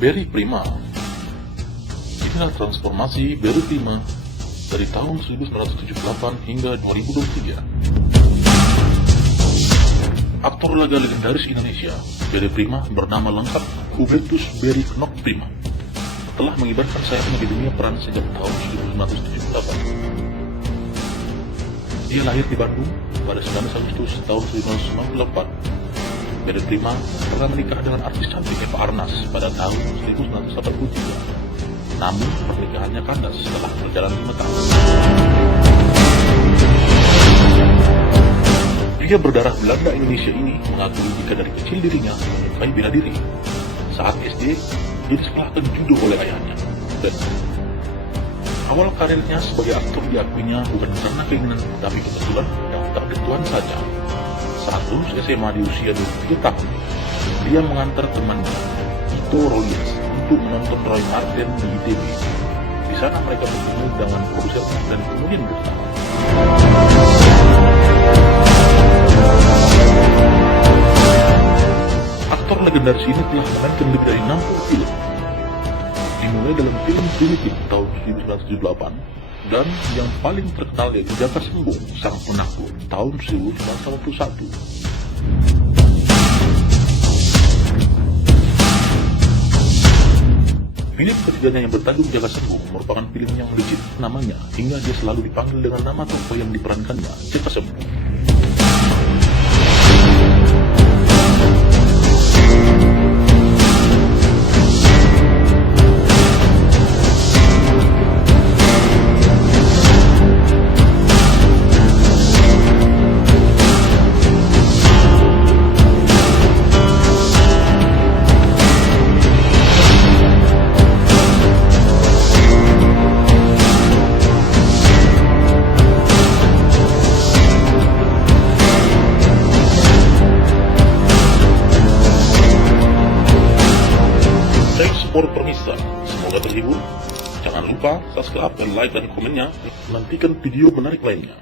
Barry Prima. Inilah transformasi Barry Prima dari tahun 1978 hingga 2023. Aktor laga legendaris Indonesia, Barry Prima bernama lengkap Hubertus Barry Knock Prima. Telah mengibarkan sayapnya di dunia peran sejak tahun 1978. Dia lahir di Bandung pada 19 Agustus tahun 1998. Barry Prima pernah menikah dengan artis cantik Eva Arnaz pada tahun 1983. Namun pernikahannya kandas setelah berjalan 5 tahun. Pria berdarah Belanda Indonesia ini mengakui jika dari kecil dirinya menyukai bela diri. Saat SD, dia disekolahkan judo oleh ayahnya. Dan awal karirnya sebagai aktor diakuinya bukan karena keinginan, tapi kebetulan daftar ketuan saja. Saat lulus SMA di usia 23 tahun, dia mengantar temannya, Ito Rolias, untuk menonton Roy Marten di ITB. Di sana mereka bertemu dengan produsernya dan kemudian bersama. Aktor legendaris ini telah memainkan lebih dari 60 film. Dimulai dalam film Primitif tahun 1978 dan yang paling terkenal yaitu Jaka Sembung Sang Penakluk tahun 1981. Film ketiganya yang bertajuk Jaka Sembung merupakan film yang legit namanya hingga dia selalu dipanggil dengan nama tokoh yang diperankannya, Jaka Sembung. Thanks for permission. Semoga terhibur. Jangan lupa subscribe dan like dan komennya. Nantikan video menarik lainnya.